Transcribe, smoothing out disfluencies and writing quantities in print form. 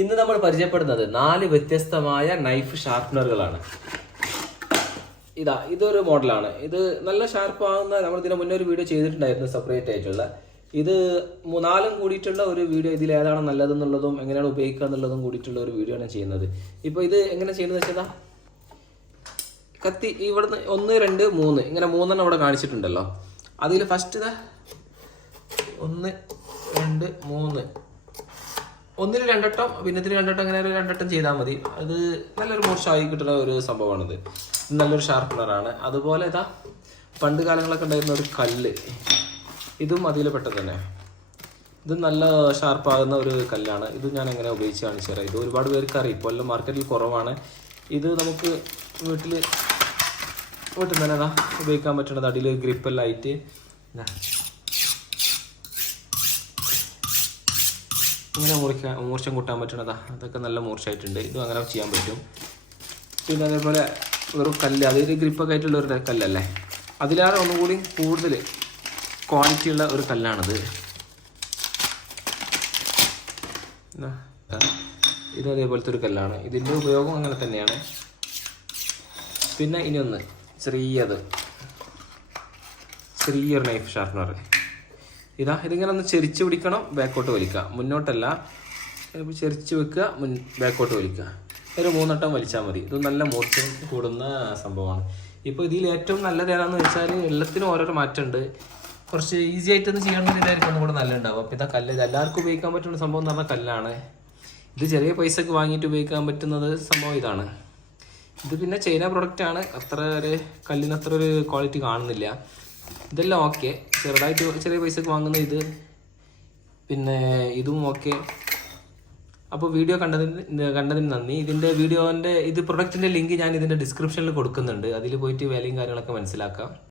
ഇന്ന് നമ്മൾ പരിചയപ്പെടുന്നത് 4 വ്യത്യസ്തമായ നൈഫ് ഷാർപ്പനറുകളാണ്. ഇതൊരു മോഡലാണ്. ഇത് നല്ല ഷാർപ്പ് ആകുന്ന, നമ്മൾ ഇതിന് മുന്നേ ഒരു വീഡിയോ ചെയ്തിട്ടുണ്ടായിരുന്നു സെപ്പറേറ്റ് ആയിട്ടുള്ള. ഇത് 4 കൂടിയിട്ടുള്ള ഒരു വീഡിയോ, ഇതിൽ ഏതാണ് നല്ലതെന്നുള്ളതും എങ്ങനെയാണ് ഉപയോഗിക്കുക എന്നുള്ളതും കൂടിയിട്ടുള്ള ഒരു വീഡിയോ ആണ് ചെയ്യുന്നത്. ഇപ്പോൾ ഇത് എങ്ങനെ ചെയ്യുന്നത് വെച്ചാൽ, കത്തി ഇവിടുന്ന് 1, 2, 3 ഇങ്ങനെ 3 ഇവിടെ കാണിച്ചിട്ടുണ്ടല്ലോ. അതിൽ ഫസ്റ്റ് 1, 2, 3 ഒന്നിൽ 2 വട്ടം, പിന്നെ ഇതിൽ 2 വട്ടം, അങ്ങനെ ഒരു 2 വട്ടം ചെയ്താൽ മതി. അത് നല്ലൊരു മോശമായി കിട്ടുന്ന ഒരു സംഭവമാണിത്. നല്ലൊരു ഷാർപ്പനറാണ്. അതുപോലെ പണ്ട് കാലങ്ങളൊക്കെ ഉണ്ടായിരുന്ന ഒരു കല്ല്, ഇതും അതിൽ പെട്ടത് തന്നെ. ഇത് നല്ല ഷാർപ്പാകുന്ന ഒരു കല്ലാണ്. ഇത് ഞാൻ എങ്ങനെ ഉപയോഗിച്ച് കാണിച്ചു തരാം. ഇത് ഒരുപാട് പേർക്ക് അറിയാം, ഇപ്പോൾ എല്ലാം മാർക്കറ്റിൽ കുറവാണ്. ഇത് നമുക്ക് വീട്ടിൽ തന്നെ ഉപയോഗിക്കാൻ പറ്റുന്നത്. അടിയിൽ ഗ്രിപ്പെല്ലാം ആയിട്ട് ഇങ്ങനെ മൂർച്ചം കൂട്ടാൻ പറ്റണതാ. അതൊക്കെ നല്ല മൂർച്ചയായിട്ടുണ്ട്. ഇതും അങ്ങനെ ചെയ്യാൻ പറ്റും. പിന്നെ അതേപോലെ ഒരു കല്ല്, അതൊരു ഗ്രിപ്പൊക്കെ ആയിട്ടുള്ള ഒരു കല്ലല്ലേ, അതിലാണ് ഒന്നുകൂടി കൂടുതൽ ക്വാളിറ്റി ഉള്ള ഒരു കല്ലാണിത്. ഇത് അതേപോലത്തെ ഒരു കല്ലാണ്. ഇതിൻ്റെ ഉപയോഗം അങ്ങനെ തന്നെയാണ്. പിന്നെ ഇനിയൊന്ന് ചെറിയൊരു നൈഫ് ഷാർപ്പനർ. ഇതിങ്ങനെ ഒന്ന് ചെരിച്ച് പിടിക്കണം, ബാക്കോട്ട് വലിക്കുക, മുന്നോട്ടല്ല. ചെരിച്ച് വെക്കുക, ബാക്കോട്ട് വലിക്കുക. ഒരു 3 വട്ടം വലിച്ചാൽ മതി. ഇത് നല്ല മൂർച്ച കൂടുന്ന സംഭവമാണ്. ഇപ്പോൾ ഇതിൽ ഏറ്റവും നല്ലത് ഏതാണെന്ന് വെച്ചാൽ, എല്ലാത്തിനും ഓരോരോ മാറ്റമുണ്ട്. കുറച്ച് ഈസി ആയിട്ടൊന്ന് ചെയ്യണമെന്നില്ലായിരിക്കും ഒന്നും കൂടെ നല്ലതുണ്ടാവും. അപ്പോൾ കല്ല് ഇത് എല്ലാവർക്കും ഉപയോഗിക്കാൻ പറ്റുന്ന സംഭവം എന്ന് പറഞ്ഞാൽ കല്ലാണ്. ഇത് ചെറിയ പൈസക്ക് വാങ്ങിയിട്ട് ഉപയോഗിക്കാൻ പറ്റുന്നത് സംഭവം ഇതാണ്. ഇത് പിന്നെ ചൈന പ്രൊഡക്റ്റാണ്. അത്ര ഒരു കല്ലിന് അത്ര ഒരു ക്വാളിറ്റി കാണുന്നില്ല. ഇതെല്ലാം ഓക്കെ, ചെറുതായിട്ട് ചെറിയ പൈസക്ക് വാങ്ങുന്ന ഇത്, പിന്നെ ഇതും ഓക്കെ. അപ്പോൾ വീഡിയോ കണ്ടതിന് നന്ദി. ഇത് പ്രൊഡക്റ്റിൻ്റെ ലിങ്ക് ഞാൻ ഇതിൻ്റെ ഡിസ്ക്രിപ്ഷനിൽ കൊടുക്കുന്നുണ്ട്. അതിൽ പോയിട്ട് വിലയും കാര്യങ്ങളൊക്കെ മനസ്സിലാക്കാം.